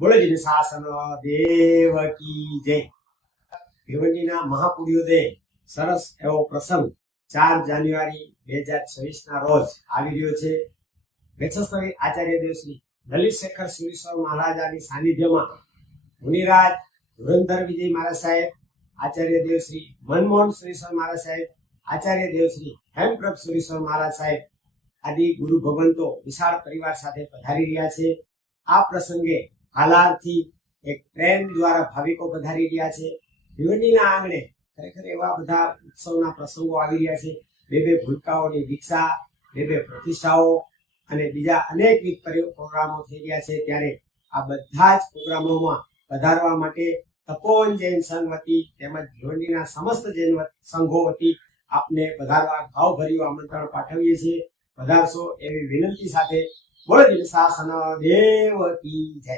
બોલે જ શાસન દેવ કી જય. ભિવંડીના મહાપુરુષોદય સરસ એવો પ્રસંગ 4 જાન્યુઆરી 2026 ના રોજ આવી રહ્યો છે. વેચસ્તરી આચાર્ય દેવ શ્રી લલિત શેખર સુરેશ્વર મહારાજાની સાનિધ્યમાં મુનિરાજ ધુરંધર વિજય મહારાજ સાહેબ, આચાર્ય દેવ શ્રી મનમોહન સુરેશ્વર મહારાજ સાહેબ, આચાર્ય દેવ શ્રી હેમપ્રભ સુરેશ્વર મહારાજ સાહેબ આદિ ગુરુ ભગવંતો વિશાળ પરિવાર સાથે પધારી રહ્યા છે. આ પ્રસંગે હાલારથી એક ટ્રેન દ્વારા ભાવિકો પધારી રહ્યા છે. ભિવંડીના આંગણે ખરેખર એવા બધા ઉત્સવના પ્રસંગો આવી રહ્યા છે. બે ભૂલકાઓની દીક્ષા, બે પ્રતિષ્ઠાઓ અને બીજા અનેકવિધ પ્રોગ્રામો થઈ રહ્યા છે. ત્યારે આ બધા જ પ્રોગ્રામોમાં પધારવા માટે તપોવન જૈન સંઘ વતી તેમજ ભિવંડીના સમસ્ત જૈન સંઘો વતી આપને પધારવા ભાવભર્યું આમંત્રણ પાઠવીએ છીએ. પધારશો એવી વિનંતી સાથે બોલે શાસન દેવ કી જય.